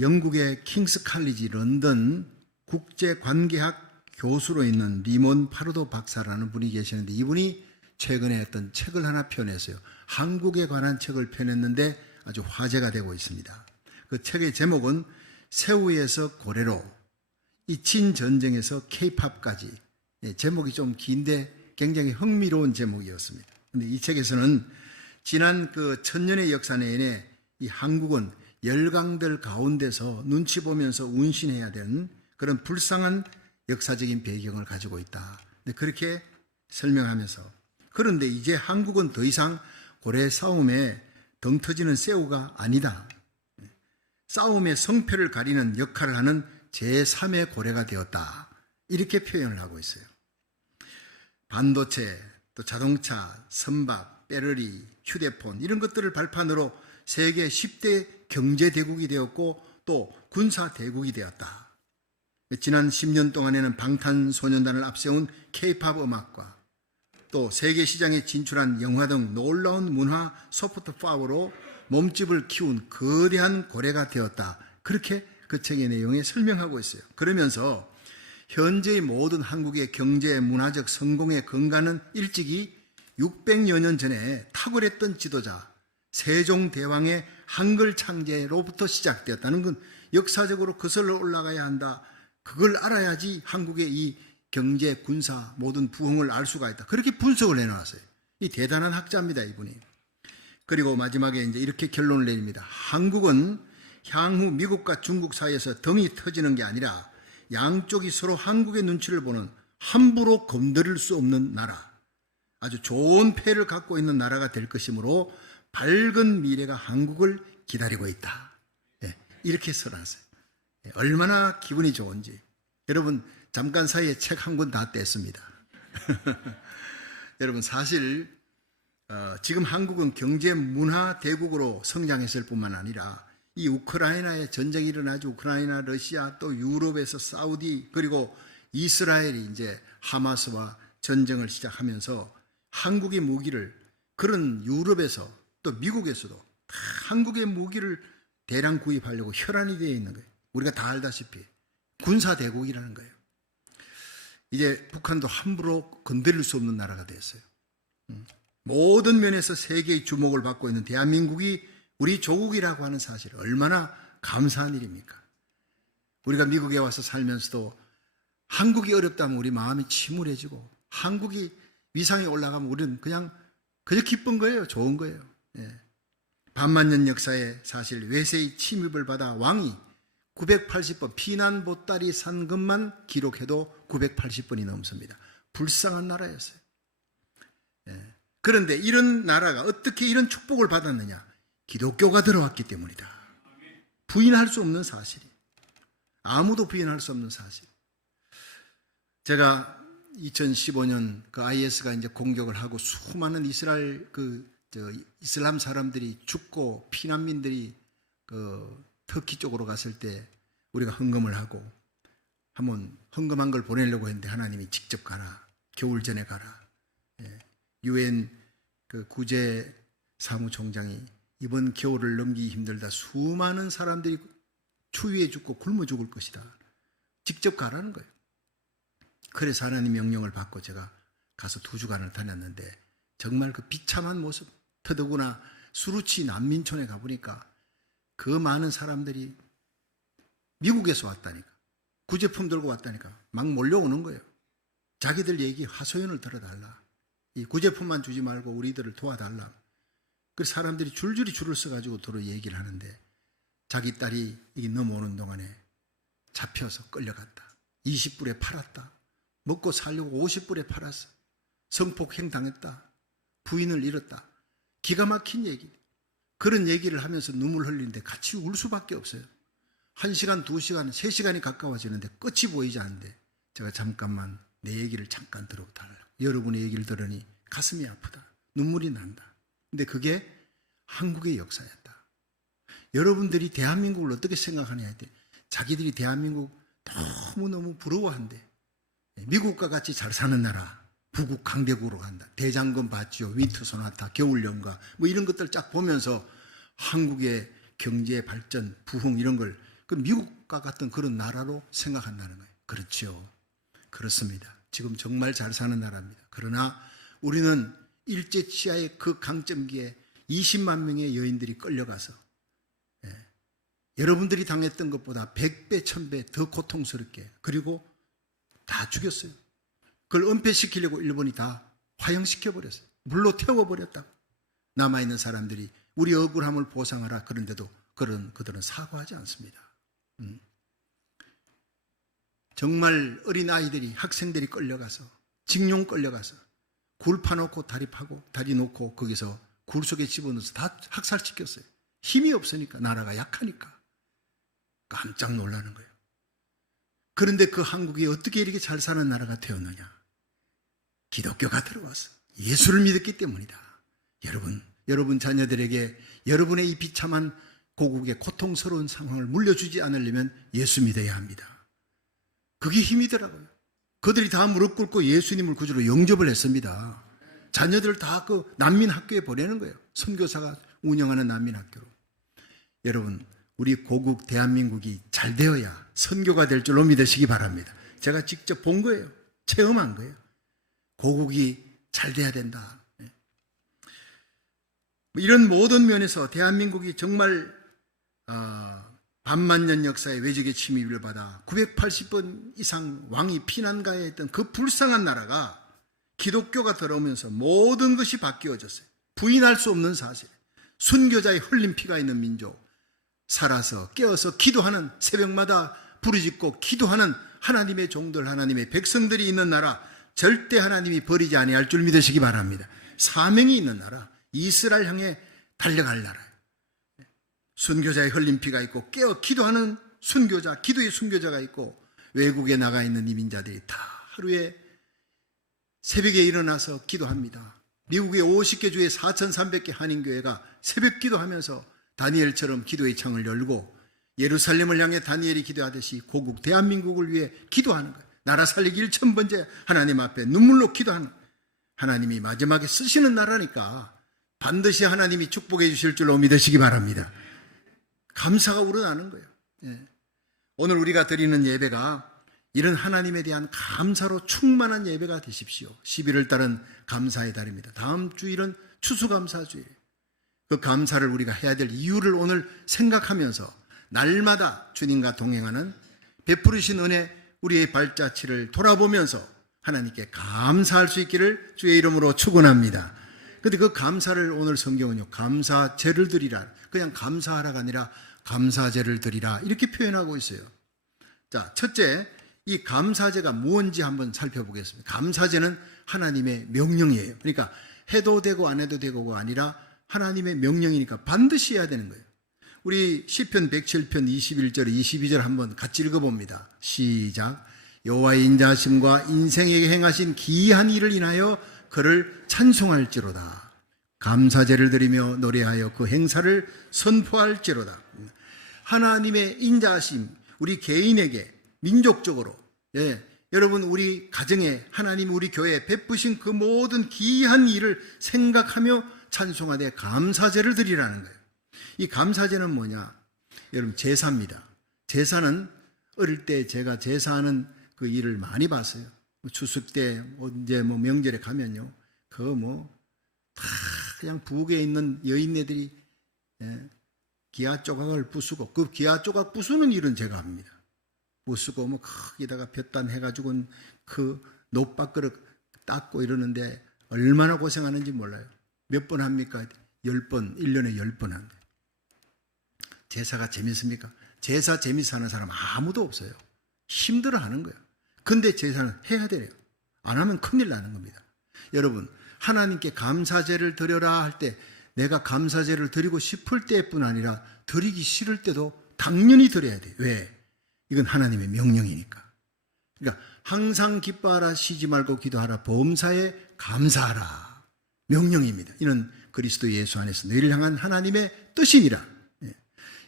영국의 킹스 칼리지 런던 국제관계학 교수로 있는 리몬 파르도 박사라는 분이 계시는데, 이분이 최근에 어떤 책을 하나 펴냈어요. 한국에 관한 책을 펴냈는데 아주 화제가 되고 있습니다. 그 책의 제목은 새우에서 고래로, 이 친전쟁에서 케이팝까지. 제목이 좀 긴데 굉장히 흥미로운 제목이었습니다. 근데 이 책에서는 지난 그 1000년의 역사 내내 이 한국은 열강들 가운데서 눈치 보면서 운신해야 되는 그런 불쌍한 역사적인 배경을 가지고 있다. 그렇게 설명하면서, 그런데 이제 한국은 더 이상 고래 싸움에 덩 터지는 새우가 아니다. 싸움의 성패를 가리는 역할을 하는 제3의 고래가 되었다. 이렇게 표현을 하고 있어요. 반도체, 또 자동차, 선박, 배터리, 휴대폰 이런 것들을 발판으로 세계 10대 경제대국이 되었고 또 군사대국이 되었다. 지난 10년 동안에는 방탄소년단을 앞세운 K-팝 음악과 또 세계 시장에 진출한 영화 등 놀라운 문화 소프트 파워로 몸집을 키운 거대한 고래가 되었다. 그렇게 그 책의 내용에 설명하고 있어요. 그러면서 현재의 모든 한국의 경제 문화적 성공의 근간은 일찍이 600여 년 전에 탁월했던 지도자 세종대왕의 한글 창제로부터 시작되었다는 건 역사적으로 거슬러 올라가야 한다. 그걸 알아야지 한국의 이 경제, 군사 모든 부흥을 알 수가 있다. 그렇게 분석을 해놨어요. 이 대단한 학자입니다, 이분이. 그리고 마지막에 이제 이렇게 결론을 내립니다. 한국은 향후 미국과 중국 사이에서 덩이 터지는 게 아니라 양쪽이 서로 한국의 눈치를 보는 함부로 건드릴 수 없는 나라, 아주 좋은 폐를 갖고 있는 나라가 될 것이므로 밝은 미래가 한국을 기다리고 있다. 이렇게 써놨어요. 얼마나 기분이 좋은지. 여러분 잠깐 사이에 책 한 권 다 뗐습니다. 여러분 사실 지금 한국은 경제 문화 대국으로 성장했을 뿐만 아니라 이 우크라이나에 전쟁이 일어나죠. 우크라이나, 러시아, 또 유럽에서 사우디, 그리고 이스라엘이 이제 하마스와 전쟁을 시작하면서 한국의 무기를, 그런 유럽에서 또 미국에서도 다 한국의 무기를 대량 구입하려고 혈안이 되어 있는 거예요. 우리가 다 알다시피 군사대국이라는 거예요. 이제 북한도 함부로 건드릴 수 없는 나라가 됐어요. 모든 면에서 세계의 주목을 받고 있는 대한민국이 우리 조국이라고 하는 사실, 얼마나 감사한 일입니까? 우리가 미국에 와서 살면서도 한국이 어렵다면 우리 마음이 침울해지고, 한국이 위상이 올라가면 우리는 그냥 기쁜 거예요. 좋은 거예요. 반만년 역사에 사실 외세의 침입을 받아 왕이 980번 피난 보따리 산 것만 기록해도 980번이 넘습니다. 불쌍한 나라였어요. 그런데 이런 나라가 어떻게 이런 축복을 받았느냐? 기독교가 들어왔기 때문이다. 부인할 수 없는 사실이, 아무도 부인할 수 없는 사실. 제가 2015년 그 IS가 이제 공격을 하고 수많은 이스라엘 이슬람 사람들이 죽고 피난민들이 터키 쪽으로 갔을 때 우리가 헌금을 하고 한번 헌금한 걸 보내려고 했는데 하나님이 직접 가라, 겨울 전에 가라. UN 구제 사무총장이 이번 겨울을 넘기기 힘들다. 수많은 사람들이 추위에 죽고 굶어 죽을 것이다. 직접 가라는 거예요. 그래서 하나님 명령을 받고 제가 가서 2주간을 다녔는데 정말 그 비참한 모습, 더더구나 수루치 난민촌에 가보니까 그 많은 사람들이 미국에서 왔다니까, 구제품 들고 왔다니까 막 몰려오는 거예요. 자기들 얘기 하소연을 들어달라. 이 구제품만 주지 말고 우리들을 도와달라. 그래서 사람들이 줄줄이 줄을 서가지고 도로 얘기를 하는데 자기 딸이 이게 넘어오는 동안에 잡혀서 끌려갔다. 20불에 팔았다. 먹고 살려고 50불에 팔았어. 성폭행 당했다. 부인을 잃었다. 기가 막힌 얘기. 그런 얘기를 하면서 눈물 흘리는데 같이 울 수밖에 없어요. 1시간, 2시간, 3시간이 가까워지는데 끝이 보이지 않는데 제가 잠깐만 내 얘기를 잠깐 들어달라고. 여러분의 얘기를 들으니 가슴이 아프다. 눈물이 난다. 근데 그게 한국의 역사였다. 여러분들이 대한민국을 어떻게 생각하냐 할 때 자기들이 대한민국 너무너무 부러워한대. 미국과 같이 잘 사는 나라, 부국 강대국으로 간다. 대장금 받지요. 윈터 소나타, 겨울연가 뭐 이런 것들 쫙 보면서 한국의 경제 발전, 부흥 이런 걸 그 미국과 같은 그런 나라로 생각한다는 거예요. 그렇죠. 그렇습니다. 지금 정말 잘 사는 나라입니다. 그러나 우리는 일제치하의 그 강점기에 20만 명의 여인들이 끌려가서 여러분들이 당했던 것보다 100배, 1000배 더 고통스럽게, 그리고 다 죽였어요. 그걸 은폐시키려고 일본이 다 화형시켜버렸어요. 물로 태워버렸다. 남아있는 사람들이 우리 억울함을 보상하라 그런데도 그들은 사과하지 않습니다. 정말 어린 아이들이, 학생들이 끌려가서, 징용 끌려가서 굴 파놓고 다리 파고 다리 놓고 거기서 굴 속에 집어넣어서 다 학살시켰어요. 힘이 없으니까, 나라가 약하니까. 깜짝 놀라는 거예요. 그런데 그 한국이 어떻게 이렇게 잘 사는 나라가 되었느냐? 기독교가 들어와서 예수를 믿었기 때문이다. 여러분 자녀들에게 여러분의 이 비참한 고국의 고통스러운 상황을 물려주지 않으려면 예수 믿어야 합니다. 그게 힘이더라고요. 그들이 다 무릎 꿇고 예수님을 구주로 영접을 했습니다. 자녀들을 다 그 난민 학교에 보내는 거예요. 선교사가 운영하는 난민 학교로. 여러분, 우리 고국 대한민국이 잘 되어야 선교가 될 줄로 믿으시기 바랍니다. 제가 직접 본 거예요. 체험한 거예요. 고국이 잘 돼야 된다. 이런 모든 면에서 대한민국이 정말 반만년 역사의 외적의 침입을 받아 980번 이상 왕이 피난가에 했던 그 불쌍한 나라가 기독교가 들어오면서 모든 것이 바뀌어졌어요. 부인할 수 없는 사실. 순교자의 흘린 피가 있는 민족, 살아서 깨어서 기도하는, 새벽마다 부르짖고 기도하는 하나님의 종들, 하나님의 백성들이 있는 나라, 절대 하나님이 버리지 아니할 줄 믿으시기 바랍니다. 사명이 있는 나라, 이스라엘 향해 달려갈 나라예요. 순교자의 흘린 피가 있고 깨어 기도하는 순교자, 기도의 순교자가 있고, 외국에 나가 있는 이민자들이 다 하루에 새벽에 일어나서 기도합니다. 미국의 50개 주의 4,300개 한인교회가 새벽 기도하면서 다니엘처럼 기도의 창을 열고 예루살렘을 향해 다니엘이 기도하듯이 고국 대한민국을 위해 기도하는 거예요. 나라 살리기 1000번째 하나님 앞에 눈물로 기도하는 거예요. 하나님이 마지막에 쓰시는 나라니까 반드시 하나님이 축복해 주실 줄로 믿으시기 바랍니다. 감사가 우러나는 거예요. 오늘 우리가 드리는 예배가 이런 하나님에 대한 감사로 충만한 예배가 되십시오. 11월 달은 감사의 달입니다. 다음 주일은 추수감사주일이에요. 그 감사를 우리가 해야 될 이유를 오늘 생각하면서 날마다 주님과 동행하는 베푸르신 은혜, 우리의 발자취를 돌아보면서 하나님께 감사할 수 있기를 주의 이름으로 축원합니다. 그런데 그 감사를 오늘 성경은요, 감사제를 드리라, 그냥 감사하라가 아니라 감사제를 드리라 이렇게 표현하고 있어요. 자, 첫째, 이 감사제가 무엇인지 한번 살펴보겠습니다. 감사제는 하나님의 명령이에요. 그러니까 해도 되고 안 해도 되고가 아니라 하나님의 명령이니까 반드시 해야 되는 거예요. 우리 시편 107편 21절 22절 한번 같이 읽어봅니다. 시작. 여호와의 인자하심과 인생에게 행하신 기이한 일을 인하여 그를 찬송할지로다. 감사제를 드리며 노래하여 그 행사를 선포할지로다. 하나님의 인자하심, 우리 개인에게 민족적으로, 여러분 우리 가정에 하나님 우리 교회에 베푸신 그 모든 기이한 일을 생각하며 찬송하되 감사제를 드리라는 거예요. 이 감사제는 뭐냐? 여러분 제사입니다. 제사는 어릴 때 제가 제사하는 그 일을 많이 봤어요. 추석 때 언제 명절에 가면요, 다 그냥 부엌에 있는 여인네들이 기아 조각을 부수고, 그 기아 조각 부수는 일은 제가 합니다. 부수고 거기다가 볕단 해가지고 그 노밥그릇 닦고 이러는데 얼마나 고생하는지 몰라요. 몇 번 합니까? 10번, 1년에 10번 합니다. 제사가 재밌습니까? 제사 재밌어 하는 사람 아무도 없어요. 힘들어 하는 거예요. 근데 제사는 해야 돼요. 안 하면 큰일 나는 겁니다. 여러분, 하나님께 감사제를 드려라 할 때 내가 감사제를 드리고 싶을 때뿐 아니라 드리기 싫을 때도 당연히 드려야 돼요. 왜? 이건 하나님의 명령이니까. 그러니까 항상 기뻐하라, 쉬지 말고 기도하라, 범사에 감사하라. 명령입니다. 이는 그리스도 예수 안에서 너희를 향한 하나님의 뜻이니라.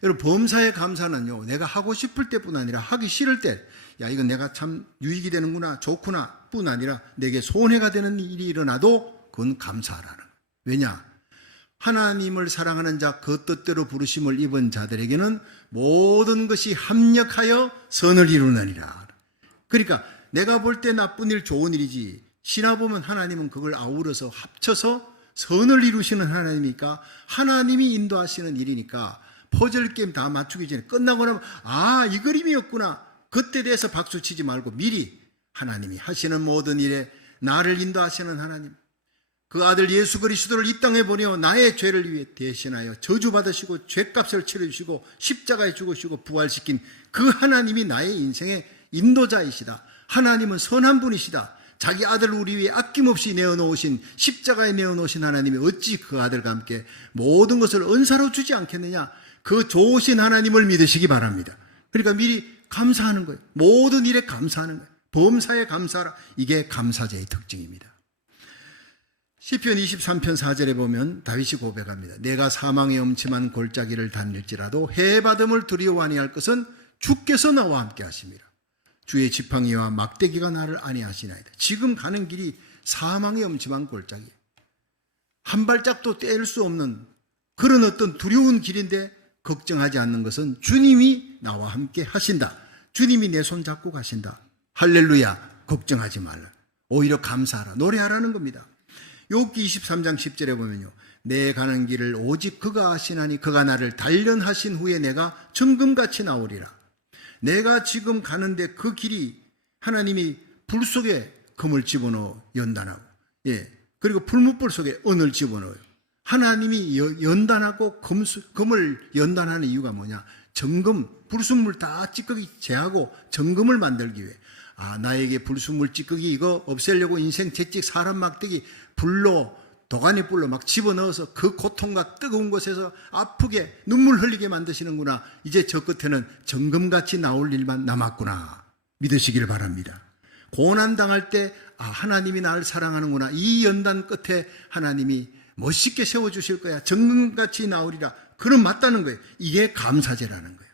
여러분, 범사에 감사는요, 내가 하고 싶을 때뿐 아니라 하기 싫을 때, 야, 이건 내가 참 유익이 되는구나, 좋구나 뿐 아니라 내게 손해가 되는 일이 일어나도 그건 감사하라는 거예요. 왜냐? 하나님을 사랑하는 자, 그 뜻대로 부르심을 입은 자들에게는 모든 것이 합력하여 선을 이루느니라. 그러니까 내가 볼 때 나쁜 일, 좋은 일이지, 신화 보면 하나님은 그걸 아우러서 합쳐서 선을 이루시는 하나님이니까, 하나님이 인도하시는 일이니까 퍼즐 게임 다 맞추기 전에 끝나고 나면 이 그림이었구나, 그때 대해서 박수 치지 말고 미리 하나님이 하시는 모든 일에 나를 인도하시는 하나님, 그 아들 예수 그리스도를 이 땅에 보내어 나의 죄를 위해 대신하여 저주받으시고 죄값을 치르시고 십자가에 죽으시고 부활시킨 그 하나님이 나의 인생의 인도자이시다. 하나님은 선한 분이시다. 자기 아들을 우리 위해 아낌없이 내어놓으신, 십자가에 내어놓으신 하나님이 어찌 그 아들과 함께 모든 것을 은사로 주지 않겠느냐. 그 좋으신 하나님을 믿으시기 바랍니다. 그러니까 미리 감사하는 거예요. 모든 일에 감사하는 거예요. 범사에 감사하라. 이게 감사제의 특징입니다. 시편 23편 4절에 보면 다윗이 고백합니다. 내가 사망의 엄침한 골짜기를 다닐지라도 해받음을 두려워 아니할 것은 주께서 나와 함께 하심이라. 주의 지팡이와 막대기가 나를 안위하시나이다. 지금 가는 길이 사망의 엄침한 골짜기, 한 발짝도 떼일 수 없는 그런 어떤 두려운 길인데 걱정하지 않는 것은 주님이 나와 함께 하신다. 주님이 내 손 잡고 가신다. 할렐루야. 걱정하지 말라. 오히려 감사하라. 노래하라는 겁니다. 욥기 23장 10절에 보면요, 내 가는 길을 오직 그가 아시나니 그가 나를 단련하신 후에 내가 정금같이 나오리라. 내가 지금 가는데 그 길이 하나님이 불 속에 금을 집어넣어 연단하고, 그리고 불뭇불 속에 은을 집어넣어요. 하나님이 연단하고 금을 연단하는 이유가 뭐냐? 정금, 불순물 다 찌꺼기 제하고 정금을 만들기 위해. 나에게 불순물 찌꺼기 이거 없애려고 인생 채찍 사람 막대기 불로, 도가니 불로 막 집어넣어서 그 고통과 뜨거운 곳에서 아프게 눈물 흘리게 만드시는구나. 이제 저 끝에는 정금같이 나올 일만 남았구나. 믿으시길 바랍니다. 고난당할 때 하나님이 나를 사랑하는구나. 이 연단 끝에 하나님이 멋있게 세워주실 거야. 정금같이 나오리라. 그럼 맞다는 거예요. 이게 감사제라는 거예요.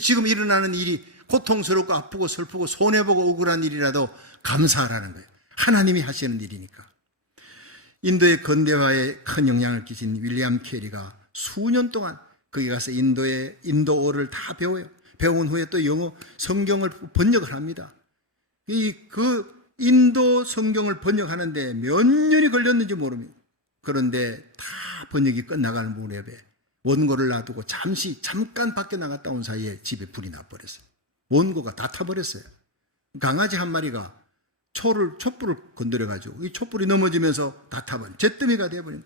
지금 일어나는 일이 고통스럽고 아프고 슬프고 손해보고 억울한 일이라도 감사하라는 거예요. 하나님이 하시는 일이니까. 인도의 근대화에 큰 영향을 끼친 윌리엄 캐리가 수년 동안 거기 가서 인도어를 다 배워요. 배운 후에 또 영어 성경을 번역을 합니다. 그 인도 성경을 번역하는데 몇 년이 걸렸는지 모릅니다. 그런데 다 번역이 끝나가는 무렵에 원고를 놔두고 잠깐 밖에 나갔다 온 사이에 집에 불이 나버렸어요. 원고가 다 타버렸어요. 강아지 한 마리가 촛불을 건드려가지고 이 촛불이 넘어지면서 다 타버린, 잿더미가 되어버린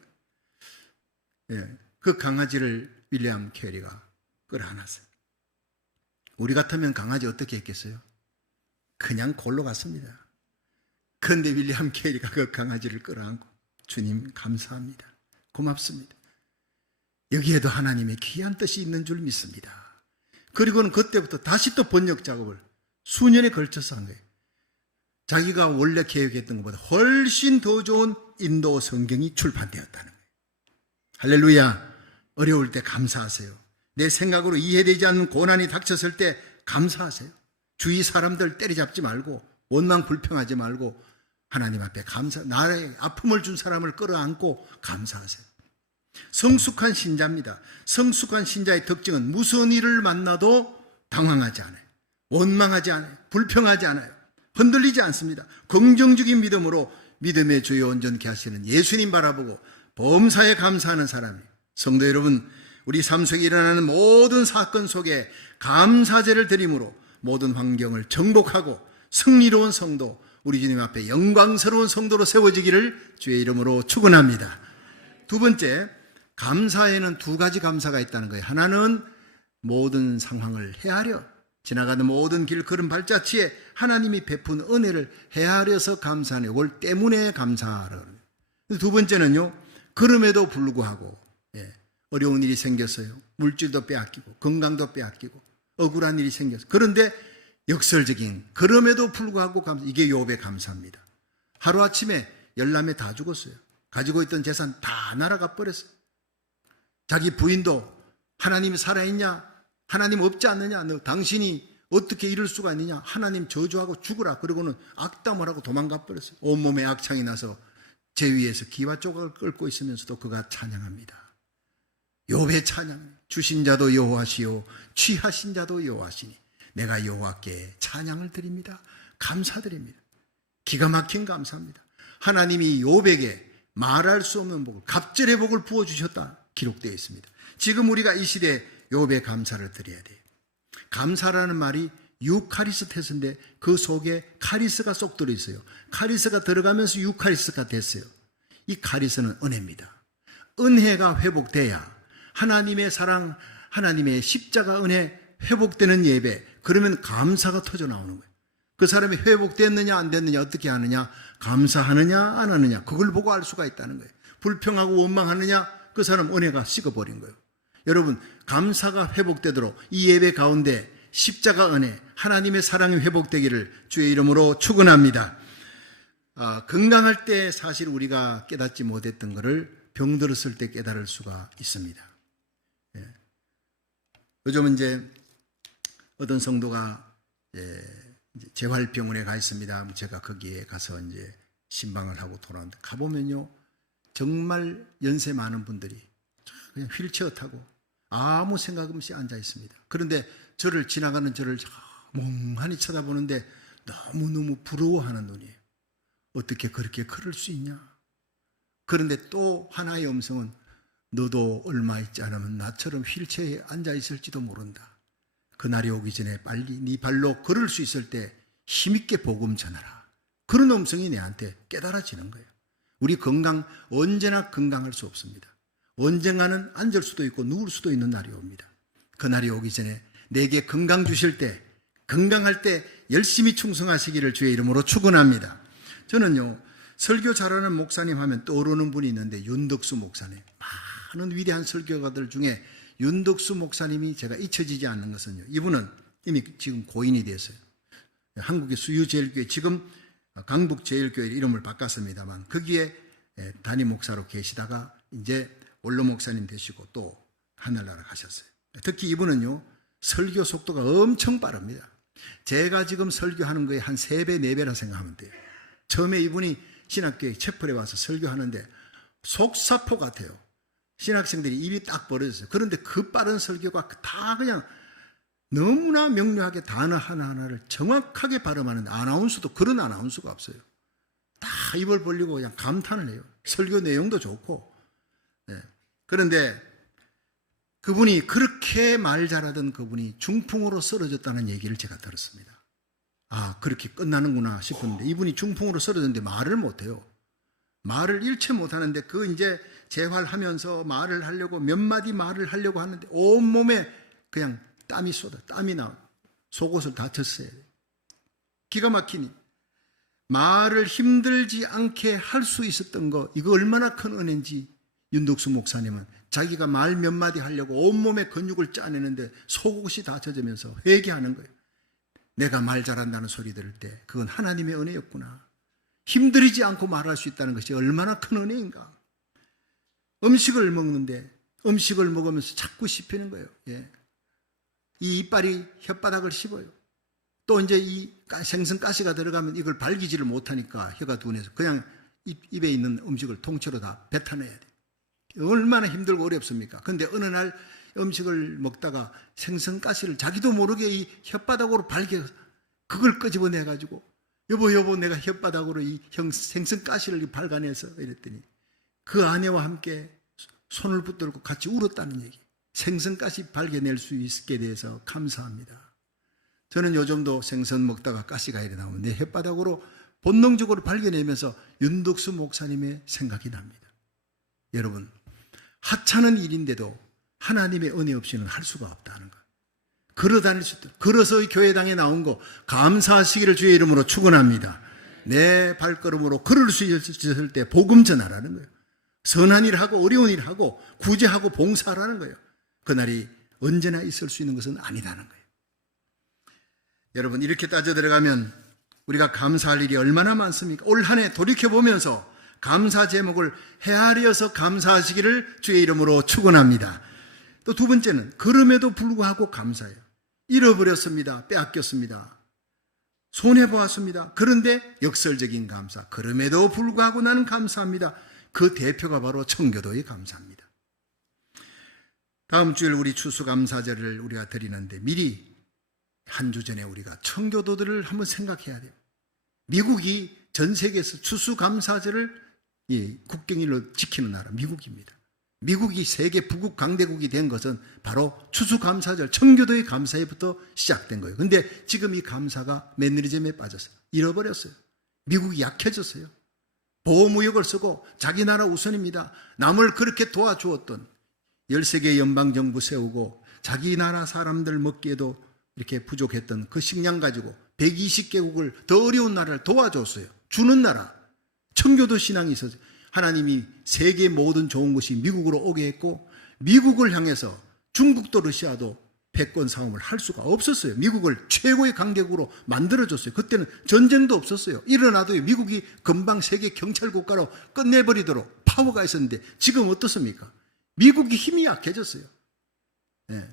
거예요. 그 강아지를 윌리엄 캐리가 끌어안았어요. 우리 같으면 강아지 어떻게 했겠어요? 그냥 골로 갔습니다. 그런데 윌리엄 캐리가 그 강아지를 끌어안고, 주님 감사합니다. 고맙습니다. 여기에도 하나님의 귀한 뜻이 있는 줄 믿습니다. 그리고는 그때부터 다시 또 번역 작업을 수년에 걸쳐서 한 거예요. 자기가 원래 계획했던 것보다 훨씬 더 좋은 인도 성경이 출판되었다는 거예요. 할렐루야. 어려울 때 감사하세요. 내 생각으로 이해되지 않는 고난이 닥쳤을 때 감사하세요. 주위 사람들 때려잡지 말고 원망 불평하지 말고 하나님 앞에 나의 아픔을 준 사람을 끌어안고 감사하세요. 성숙한 신자입니다. 성숙한 신자의 특징은 무슨 일을 만나도 당황하지 않아요. 원망하지 않아요. 불평하지 않아요. 흔들리지 않습니다. 긍정적인 믿음으로 믿음의 주에 온전케 하시는 예수님 바라보고 범사에 감사하는 사람이에요. 성도 여러분, 우리 삶 속에 일어나는 모든 사건 속에 감사제를 드림으로 모든 환경을 정복하고 승리로운 성도, 우리 주님 앞에 영광스러운 성도로 세워지기를 주의 이름으로 축원합니다. 두 번째, 감사에는 두 가지 감사가 있다는 거예요. 하나는 모든 상황을 헤아려, 지나가는 모든 길 걸음 발자취에 하나님이 베푼 은혜를 헤아려서 감사하는 걸 때문에 감사하라. 두 번째는요, 그럼에도 불구하고 어려운 일이 생겼어요. 물질도 빼앗기고 건강도 빼앗기고 억울한 일이 생겼어요. 그런데 역설적인 그럼에도 불구하고 감사, 이게 욥의 감사입니다. 하루아침에 열남에 다 죽었어요. 가지고 있던 재산 다 날아가 버렸어요. 자기 부인도 하나님이 살아있냐? 하나님 없지 않느냐? 너 당신이 어떻게 이럴 수가 있느냐? 하나님 저주하고 죽으라. 그러고는 악담을 하고 도망가 버렸어요. 온몸에 악창이 나서 제 위에서 기와 조각을 끌고 있으면서도 그가 찬양합니다. 욥의 찬양, 주신 자도 여호와시요 취하신 자도 여호와시니 내가 여호와께 찬양을 드립니다. 감사드립니다. 기가 막힌 감사입니다. 하나님이 욥에게 말할 수 없는 복을, 갑절의 복을 부어주셨다 기록되어 있습니다. 지금 우리가 이 시대에 욥의 감사를 드려야 돼요. 감사라는 말이 유카리스테스인데 그 속에 카리스가 쏙 들어있어요. 카리스가 들어가면서 유카리스가 됐어요. 이 카리스는 은혜입니다. 은혜가 회복돼야 하나님의 사랑, 하나님의 십자가 은혜 회복되는 예배, 그러면 감사가 터져 나오는 거예요. 그 사람이 회복됐느냐 안 됐느냐 어떻게 하느냐, 감사하느냐 안 하느냐, 그걸 보고 알 수가 있다는 거예요. 불평하고 원망하느냐, 그 사람 은혜가 식어버린 거예요. 여러분, 감사가 회복되도록 이 예배 가운데 십자가 은혜, 하나님의 사랑이 회복되기를 주의 이름으로 축원합니다. 건강할 때 사실 우리가 깨닫지 못했던 것을 병들었을 때 깨달을 수가 있습니다. 예. 요즘은 이제 어떤 성도가 재활병원에 가 있습니다. 제가 거기에 가서 이제 신방을 하고 돌아왔는데 가보면요, 정말 연세 많은 분들이 그냥 휠체어 타고 아무 생각 없이 앉아 있습니다. 그런데 지나가는 저를 멍하니 쳐다보는데 너무너무 부러워하는 눈이에요. 어떻게 그렇게 걸을 수 있냐? 그런데 또 하나의 음성은 너도 얼마 있지 않으면 나처럼 휠체어에 앉아 있을지도 모른다. 그날이 오기 전에 빨리 네 발로 걸을 수 있을 때 힘있게 복음 전하라. 그런 음성이 내한테 깨달아지는 거예요. 우리 건강, 언제나 건강할 수 없습니다. 언젠가는 앉을 수도 있고 누울 수도 있는 날이 옵니다. 그날이 오기 전에 내게 건강 주실 때, 건강할 때 열심히 충성하시기를 주의 이름으로 축원합니다. 저는요, 설교 잘하는 목사님 하면 떠오르는 분이 있는데 윤덕수 목사님, 많은 위대한 설교가들 중에 윤덕수 목사님이 제가 잊혀지지 않는 것은요, 이분은 이미 지금 고인이 됐어요. 한국의 수유제일교회, 지금 강북제일교회 이름을 바꿨습니다만 거기에 담임 목사로 계시다가 이제 원로 목사님 되시고 또 하늘나라 가셨어요. 특히 이분은요, 설교 속도가 엄청 빠릅니다. 제가 지금 설교하는 거에 한 3배, 4배라 생각하면 돼요. 처음에 이분이 신학교에 채플에 와서 설교하는데 속사포 같아요. 신학생들이 입이 딱 벌어졌어요. 그런데 그 빠른 설교가 다 그냥 너무나 명료하게 단어 하나하나를 정확하게 발음하는, 아나운서도 그런 아나운서가 없어요. 다 입을 벌리고 그냥 감탄을 해요. 설교 내용도 좋고. 네. 그런데 그분이 그렇게 말 잘하던 그분이 중풍으로 쓰러졌다는 얘기를 제가 들었습니다. 아, 그렇게 끝나는구나 싶었는데 이분이 중풍으로 쓰러졌는데 말을 못해요. 말을 일체 못하는데 그 이제 재활하면서 말을 하려고 몇 마디 말을 하려고 하는데 온몸에 그냥 땀이 나와. 속옷을 다 젖어야 돼요. 기가 막히니 말을 힘들지 않게 할 수 있었던 거, 이거 얼마나 큰 은혜인지 윤덕수 목사님은 자기가 말 몇 마디 하려고 온몸에 근육을 짜내는데 속옷이 다 젖으면서 회개하는 거예요. 내가 말 잘한다는 소리 들을 때 그건 하나님의 은혜였구나. 힘들이지 않고 말할 수 있다는 것이 얼마나 큰 은혜인가. 음식을 먹는데 음식을 먹으면서 자꾸 씹히는 거예요. 예. 이 이빨이 혓바닥을 씹어요. 또 이제 이 생선가시가 들어가면 이걸 발기지를 못하니까 혀가 둔해서 그냥 입에 있는 음식을 통째로 다 뱉어내야 돼요. 얼마나 힘들고 어렵습니까? 근데 어느 날 음식을 먹다가 생선가시를 자기도 모르게 이 혓바닥으로 발겨서 그걸 끄집어내가지고 여보 내가 혓바닥으로 이 생선가시를 발간해서 이랬더니 그 아내와 함께 손을 붙들고 같이 울었다는 얘기. 생선가시 발견낼 수 있게 돼서 감사합니다. 저는 요즘도 생선 먹다가 가시가 일어나면 내 혓바닥으로 본능적으로 발견하면서 윤덕수 목사님의 생각이 납니다. 여러분, 하찮은 일인데도 하나님의 은혜 없이는 할 수가 없다는 것. 걸어 다닐 수 있도록, 걸어서 교회당에 나온 거 감사하시기를 주의 이름으로 축원합니다. 내 발걸음으로 걸을 수 있을 때 복음 전하라는 거예요. 선한 일을 하고 어려운 일을 하고 구제하고 봉사하라는 거예요. 그날이 언제나 있을 수 있는 것은 아니다는 거예요. 여러분, 이렇게 따져 들어가면 우리가 감사할 일이 얼마나 많습니까? 올 한 해 돌이켜보면서 감사 제목을 헤아려서 감사하시기를 주의 이름으로 축원합니다. 또 두 번째는 그럼에도 불구하고 감사해요. 잃어버렸습니다. 빼앗겼습니다. 손해보았습니다. 그런데 역설적인 감사, 그럼에도 불구하고 나는 감사합니다. 그 대표가 바로 청교도의 감사입니다. 다음 주일 우리 추수감사절을 우리가 드리는데 미리 한 주 전에 우리가 청교도들을 한번 생각해야 돼요. 미국이 전 세계에서 추수감사절을 국경일로 지키는 나라 미국입니다. 미국이 세계 부국 강대국이 된 것은 바로 추수감사절, 청교도의 감사에부터 시작된 거예요. 그런데 지금 이 감사가 매너리즘에 빠졌어요. 잃어버렸어요. 미국이 약해졌어요. 보호무역을 쓰고 자기 나라 우선입니다. 남을 그렇게 도와주었던 13개 연방정부 세우고 자기 나라 사람들 먹기에도 이렇게 부족했던 그 식량 가지고 120개국을 더 어려운 나라를 도와줬어요. 주는 나라. 청교도 신앙이 있었어요. 하나님이 세계 모든 좋은 것이 미국으로 오게 했고 미국을 향해서 중국도 러시아도 패권 싸움을 할 수가 없었어요. 미국을 최고의 강대국으로 만들어줬어요. 그때는 전쟁도 없었어요. 일어나도 미국이 금방 세계 경찰 국가로 끝내버리도록 파워가 있었는데 지금 어떻습니까? 미국이 힘이 약해졌어요. 네.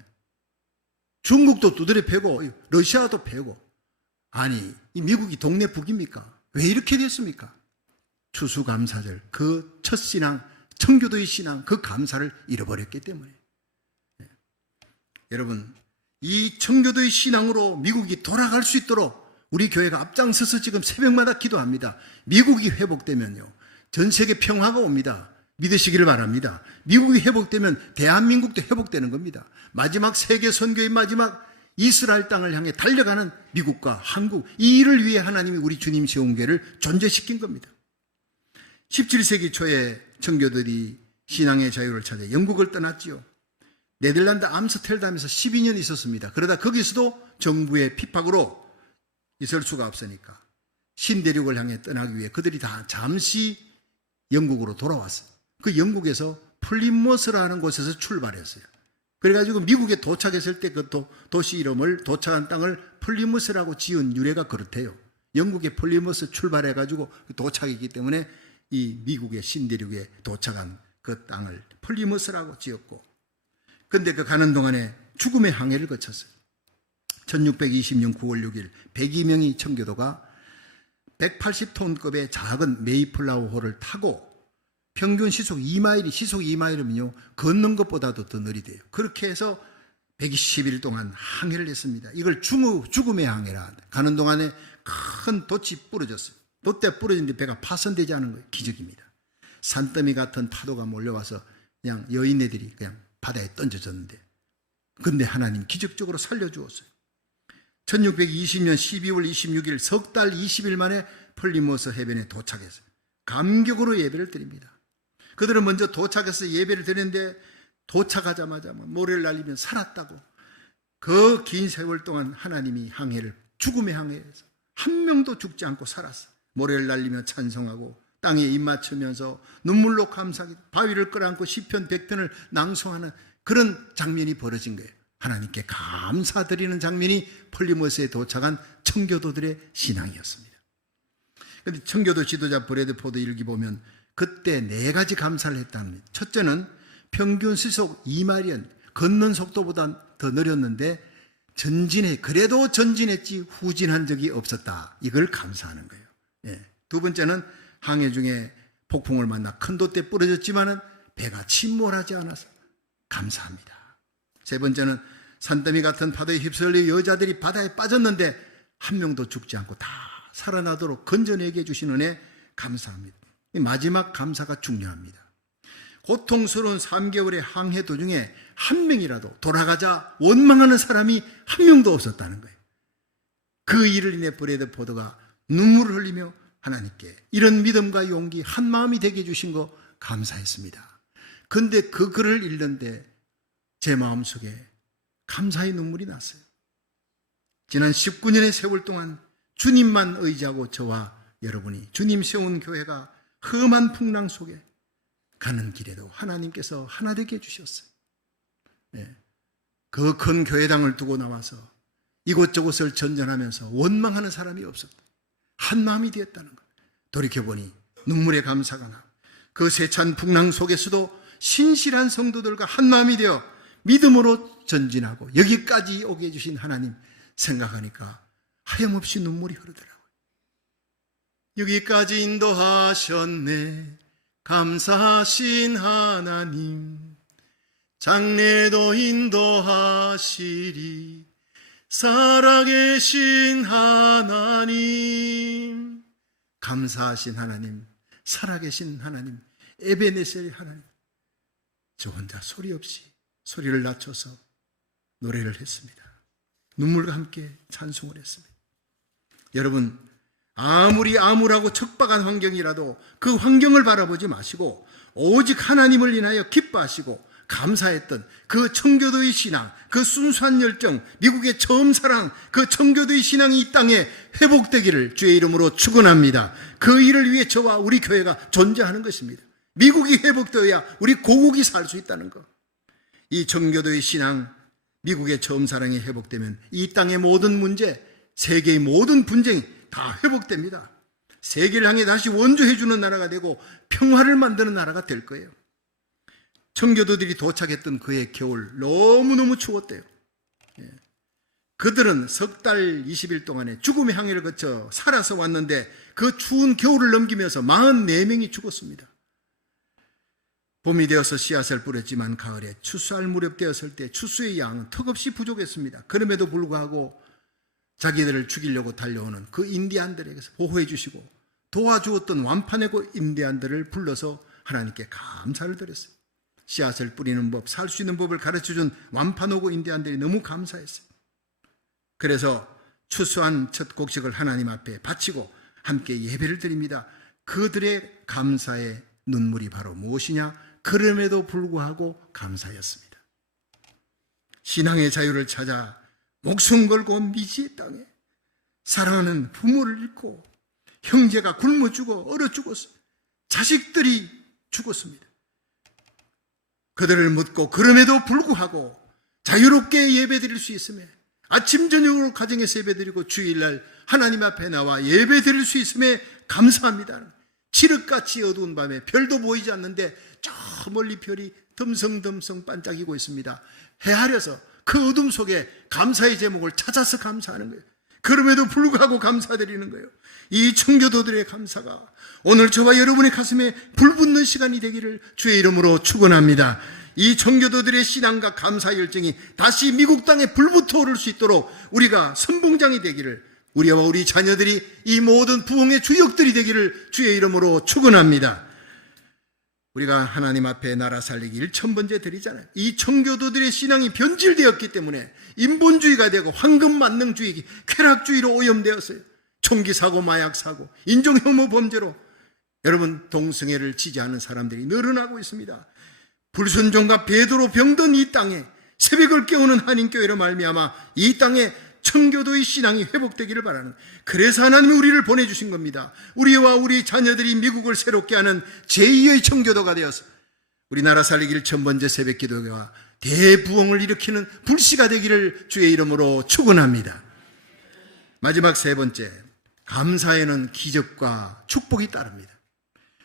중국도 두드려 패고 러시아도 패고 아니 이 미국이 동네 북입니까? 왜 이렇게 됐습니까? 추수감사절 그 첫 신앙 청교도의 신앙 그 감사를 잃어버렸기 때문에 여러분 이 청교도의 신앙으로 미국이 돌아갈 수 있도록 우리 교회가 앞장서서 지금 새벽마다 기도합니다. 미국이 회복되면요 전 세계 평화가 옵니다. 믿으시기를 바랍니다. 미국이 회복되면 대한민국도 회복되는 겁니다. 마지막 세계 선교의 마지막 이스라엘 땅을 향해 달려가는 미국과 한국 이 일을 위해 하나님이 우리 주님 세운 교회를 존재시킨 겁니다. 17세기 초에 청교도들이 신앙의 자유를 찾아 영국을 떠났지요. 네덜란드 암스테르담에서 12년 있었습니다. 그러다 거기서도 정부의 핍박으로 있을 수가 없으니까 신대륙을 향해 떠나기 위해 그들이 다 잠시 영국으로 돌아왔어요. 그 영국에서 플리머스라는 곳에서 출발했어요. 그래가지고 미국에 도착했을 때 그 도시 이름을 도착한 땅을 플리머스라고 지은 유래가 그렇대요. 영국의 플리머스 출발해가지고 도착했기 때문에 이 미국의 신대륙에 도착한 그 땅을 플리머스라고 지었고 근데 그 가는 동안에 죽음의 항해를 거쳤어요. 1620년 9월 6일 102명의 청교도가 180톤급의 작은 메이플라워호를 타고 평균 시속 2마일이면요 걷는 것보다도 더 느리대요. 그렇게 해서 120일 동안 항해를 했습니다. 이걸 죽음의 항해라. 가는 동안에 큰 돛이 부러졌어요. 돛대 부러졌는데 배가 파손되지 않은 거예요. 기적입니다. 산더미 같은 파도가 몰려와서 그냥 여인네들이 그냥 바다에 던져졌는데 근데 하나님 기적적으로 살려주었어요. 1620년 12월 26일 석 달 20일 만에 플리머스 해변에 도착했어요. 감격으로 예배를 드립니다. 그들은 먼저 도착해서 예배를 드리는데 도착하자마자 모래를 날리며 살았다고 그 긴 세월 동안 하나님이 항해를 죽음의 항해에서 한 명도 죽지 않고 살았어요. 모래를 날리며 찬송하고 땅에 입맞추면서 눈물로 감사하기 바위를 끌어안고 시편 100편을 낭송하는 그런 장면이 벌어진 거예요. 하나님께 감사드리는 장면이 플리머스에 도착한 청교도들의 신앙이었습니다. 그런데 청교도 지도자 브래드포드 일기 보면 그때 4가지 감사를 했답니다. 첫째는 평균 시속 2마일이었는데 걷는 속도보다 더 느렸는데 그래도 전진했지 후진한 적이 없었다. 이걸 감사하는 거예요. 두 번째는 항해 중에 폭풍을 만나 큰 돛대 부러졌지만은 배가 침몰하지 않아서 감사합니다. 세 번째는 산더미 같은 파도에 휩쓸려 여자들이 바다에 빠졌는데 한 명도 죽지 않고 다 살아나도록 건져내게 해주신 은혜 감사합니다. 마지막 감사가 중요합니다. 고통스러운 3개월의 항해 도중에 한 명이라도 돌아가자 원망하는 사람이 한 명도 없었다는 거예요. 그 일을 인해 브래드포드가 눈물을 흘리며 하나님께 이런 믿음과 용기 한 마음이 되게 해주신 거 감사했습니다. 그런데 그 글을 읽는데 제 마음속에 감사의 눈물이 났어요. 지난 19년의 세월 동안 주님만 의지하고 저와 여러분이 주님 세운 교회가 험한 풍랑 속에 가는 길에도 하나님께서 하나 되게 해주셨어요. 그 큰 교회당을 두고 나와서 이곳저곳을 전전하면서 원망하는 사람이 없었다. 한 마음이 되었다는 것. 돌이켜보니 눈물의 감사가 나. 그 세찬 풍랑 속에서도 신실한 성도들과 한 마음이 되어 믿음으로 전진하고 여기까지 오게 해주신 하나님 생각하니까 하염없이 눈물이 흐르더라고요. 여기까지 인도하셨네. 감사하신 하나님. 장래도 인도하시리. 살아계신 하나님. 감사하신 하나님, 살아계신 하나님, 에베네셀 하나님. 저 혼자 소리 없이 소리를 낮춰서 노래를 했습니다. 눈물과 함께 찬송을 했습니다. 여러분, 아무리 암울하고 척박한 환경이라도 그 환경을 바라보지 마시고 오직 하나님을 인하여 기뻐하시고 감사했던 그 청교도의 신앙, 그 순수한 열정, 미국의 처음 사랑, 그 청교도의 신앙이 이 땅에 회복되기를 주의 이름으로 축원합니다. 그 일을 위해 저와 우리 교회가 존재하는 것입니다. 미국이 회복되어야 우리 고국이 살 수 있다는 것. 이 청교도의 신앙, 미국의 처음 사랑이 회복되면 이 땅의 모든 문제, 세계의 모든 분쟁이 다 회복됩니다. 세계를 향해 다시 원조해주는 나라가 되고 평화를 만드는 나라가 될 거예요. 청교도들이 도착했던 그해 겨울 너무너무 추웠대요. 그들은 석 달 20일 동안에 죽음의 항해를 거쳐 살아서 왔는데 그 추운 겨울을 넘기면서 44명이 죽었습니다. 봄이 되어서 씨앗을 뿌렸지만 가을에 추수할 무렵 되었을 때 추수의 양은 턱없이 부족했습니다. 그럼에도 불구하고 자기들을 죽이려고 달려오는 그 인디안들에게서 보호해 주시고 도와주었던 완파내고 인디안들을 불러서 하나님께 감사를 드렸어요. 씨앗을 뿌리는 법, 살 수 있는 법을 가르쳐준 완파노고 인디안들이 너무 감사했어요. 그래서 추수한 첫 곡식을 하나님 앞에 바치고 함께 예배를 드립니다. 그들의 감사의 눈물이 바로 무엇이냐? 그럼에도 불구하고 감사였습니다. 신앙의 자유를 찾아 목숨 걸고 미지의 땅에 사랑하는 부모를 잃고 형제가 굶어 죽어 얼어 죽었어요. 자식들이 죽었습니다. 그들을 묻고 그럼에도 불구하고 자유롭게 예배드릴 수 있음에 아침 저녁으로 가정에서 예배드리고 주일날 하나님 앞에 나와 예배드릴 수 있음에 감사합니다. 칠흑같이 어두운 밤에 별도 보이지 않는데 저 멀리 별이 듬성듬성 반짝이고 있습니다. 헤아려서 그 어둠 속에 감사의 제목을 찾아서 감사하는 거예요. 그럼에도 불구하고 감사드리는 거예요. 이 청교도들의 감사가 오늘 저와 여러분의 가슴에 불붙는 시간이 되기를 주의 이름으로 축원합니다. 이 청교도들의 신앙과 감사 열정이 다시 미국 땅에 불붙어 오를 수 있도록 우리가 선봉장이 되기를, 우리와 우리 자녀들이 이 모든 부흥의 주역들이 되기를 주의 이름으로 축원합니다. 우리가 하나님 앞에 나라 살리기 1000번째 드리잖아요. 이 청교도들의 신앙이 변질되었기 때문에 인본주의가 되고 황금만능주의, 쾌락주의로 오염되었어요. 총기사고, 마약사고, 인종혐오 범죄로 여러분 동성애를 지지하는 사람들이 늘어나고 있습니다. 불순종과 배도로 병든 이 땅에 새벽을 깨우는 한인교회로 말미암아 이 땅에 청교도의 신앙이 회복되기를 바라는, 그래서 하나님이 우리를 보내주신 겁니다. 우리와 우리 자녀들이 미국을 새롭게 하는 제2의 청교도가 되어서 우리나라 살리기 1000번째 새벽 기도가 대부흥을 일으키는 불씨가 되기를 주의 이름으로 축원합니다. 마지막 세 번째, 감사에는 기적과 축복이 따릅니다.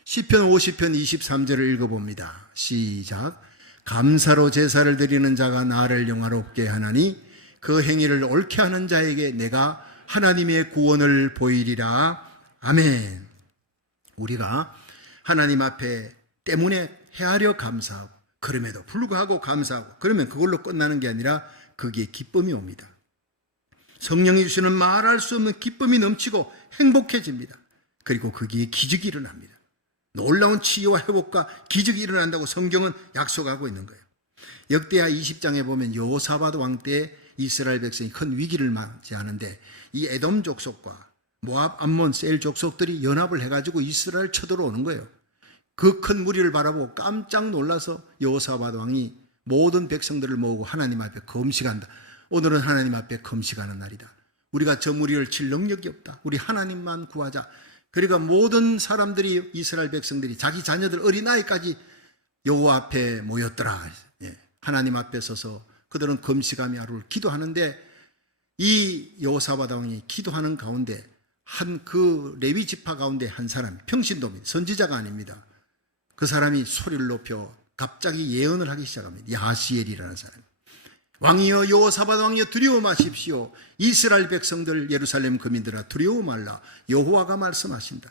시편 50편 23절을 읽어봅니다. 시작. 감사로 제사를 드리는 자가 나를 영화롭게 하나니 그 행위를 옳게 하는 자에게 내가 하나님의 구원을 보이리라. 아멘. 우리가 하나님 앞에 때문에 헤아려 감사하고 그럼에도 불구하고 감사하고 그러면 그걸로 끝나는 게 아니라 거기에 기쁨이 옵니다. 성령이 주시는 말할 수 없는 기쁨이 넘치고 행복해집니다. 그리고 거기에 기적이 일어납니다. 놀라운 치유와 회복과 기적이 일어난다고 성경은 약속하고 있는 거예요. 역대하 20장에 보면 여호사밧 왕 때 이스라엘 백성이 큰 위기를 맞이하는데 이 에돔 족속과 모압, 암몬, 셀 족속들이 연합을 해가지고 이스라엘 쳐들어오는 거예요. 그 큰 무리를 바라보고 깜짝 놀라서 여호사밧 왕이 모든 백성들을 모으고 하나님 앞에 금식한다. 오늘은 하나님 앞에 금식하는 날이다. 우리가 저 무리를 칠 능력이 없다. 우리 하나님만 구하자. 그러니까 모든 사람들이, 이스라엘 백성들이 자기 자녀들 어린아이까지 여호와 앞에 모였더라. 하나님 앞에 서서 그들은 금식하며 하루를 기도하는데 이 여호사밧 왕이 기도하는 가운데 한 그 레위 지파 가운데 한 사람, 평신도입니다. 선지자가 아닙니다. 그 사람이 소리를 높여 갑자기 예언을 하기 시작합니다. 야하시엘이라는 사람. 왕이여 여호사밧 왕이여 두려워 마십시오. 이스라엘 백성들 예루살렘 거민들아 두려워 말라. 여호와가 말씀하신다.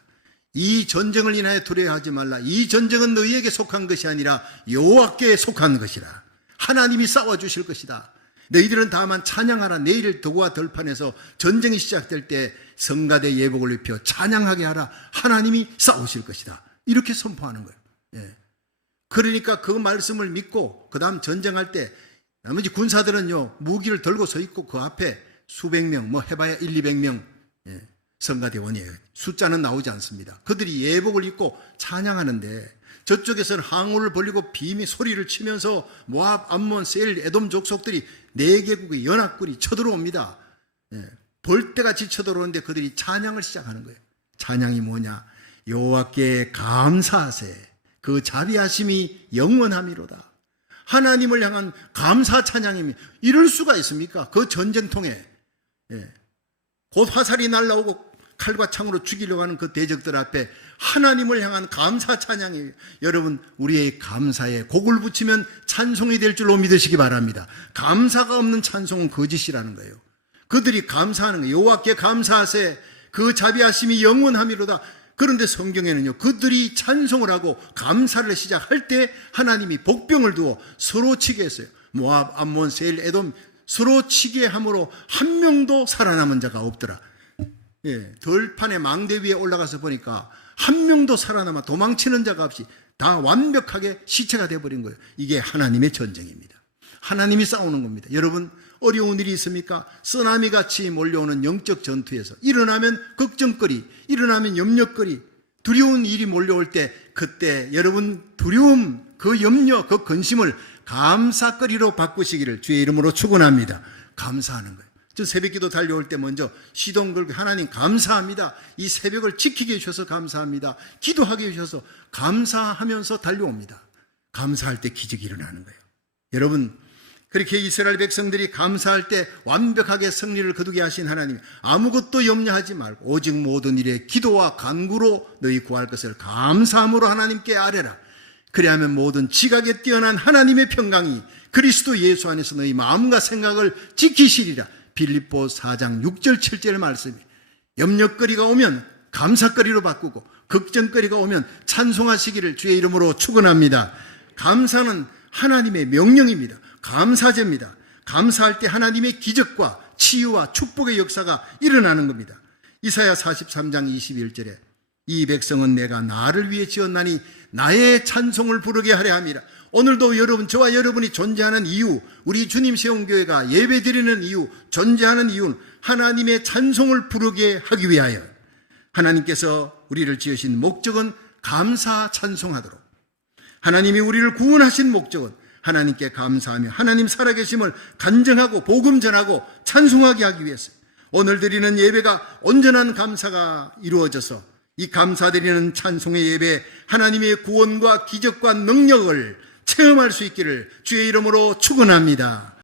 이 전쟁을 인하여 두려워하지 말라. 이 전쟁은 너희에게 속한 것이 아니라 여호와께 속한 것이라. 하나님이 싸워주실 것이다. 너희들은 다만 찬양하라. 내일 도구와 들판에서 전쟁이 시작될 때 성가대 예복을 입혀 찬양하게 하라. 하나님이 싸우실 것이다. 이렇게 선포하는 거예요. 예. 그러니까 그 말씀을 믿고 그 다음 전쟁할 때 나머지 군사들은요 무기를 들고 서 있고 그 앞에 수백 명, 뭐 해봐야 1,200명 성가대원이에요. 숫자는 나오지 않습니다. 그들이 예복을 입고 찬양하는데 저쪽에서는 항우를 벌리고 빔이 소리를 치면서 모압, 암몬, 세일, 에돔 족속들이 4개국의 연합군이 쳐들어옵니다. 벌떼같이 쳐들어오는데 그들이 찬양을 시작하는 거예요. 찬양이 뭐냐? 여호와께 감사하세. 그 자비하심이 영원함이로다. 하나님을 향한 감사 찬양입니다. 이럴 수가 있습니까? 그 전쟁통에 곧 화살이 날라오고 칼과 창으로 죽이려고 하는 그 대적들 앞에 하나님을 향한 감사 찬양이에요. 여러분 우리의 감사에 곡을 붙이면 찬송이 될 줄로 믿으시기 바랍니다. 감사가 없는 찬송은 거짓이라는 거예요. 그들이 감사하는 거예요. 여호와께 감사하세. 그 자비하심이 영원함이로다. 그런데 성경에는요 그들이 찬송을 하고 감사를 시작할 때 하나님이 복병을 두어 서로 치게 했어요. 모압, 암몬, 세일, 에돔 서로 치게 함으로 한 명도 살아남은 자가 없더라. 들판의 망대 위에 올라가서 보니까 한 명도 살아남아 도망치는 자가 없이 다 완벽하게 시체가 되어버린 거예요. 이게 하나님의 전쟁입니다. 하나님이 싸우는 겁니다. 여러분 어려운 일이 있습니까? 쓰나미같이 몰려오는 영적 전투에서 일어나면 걱정거리, 일어나면 염려거리, 두려운 일이 몰려올 때 그때 여러분 두려움, 그 염려, 그 근심을 감사거리로 바꾸시기를 주의 이름으로 축원합니다. 감사하는 거예요. 저 새벽기도 달려올 때 먼저 시동 걸고 하나님 감사합니다. 이 새벽을 지키게 해주셔서 감사합니다. 기도하게 해주셔서 감사하면서 달려옵니다. 감사할 때 기적이 일어나는 거예요. 여러분 그렇게 이스라엘 백성들이 감사할 때 완벽하게 승리를 거두게 하신 하나님, 아무것도 염려하지 말고 오직 모든 일에 기도와 간구로 너희 구할 것을 감사함으로 하나님께 아뢰라. 그리하면 모든 지각에 뛰어난 하나님의 평강이 그리스도 예수 안에서 너희 마음과 생각을 지키시리라. 빌립보 4장 6절 7절 말씀이 염려거리가 오면 감사거리로 바꾸고 걱정거리가 오면 찬송하시기를 주의 이름으로 축원합니다. 감사는 하나님의 명령입니다. 감사제입니다. 감사할 때 하나님의 기적과 치유와 축복의 역사가 일어나는 겁니다. 이사야 43장 21절에 이 백성은 내가 나를 위해 지었나니 나의 찬송을 부르게 하려 함이라. 오늘도 여러분, 저와 여러분이 존재하는 이유, 우리 주님 세운교회가 예배드리는 이유, 존재하는 이유는 하나님의 찬송을 부르게 하기 위하여 하나님께서 우리를 지으신 목적은 감사 찬송하도록, 하나님이 우리를 구원하신 목적은 하나님께 감사하며 하나님 살아계심을 간증하고 복음 전하고 찬송하게 하기 위해서 오늘 드리는 예배가 온전한 감사가 이루어져서 이 감사드리는 찬송의 예배 하나님의 구원과 기적과 능력을 체험할 수 있기를 주의 이름으로 축원합니다.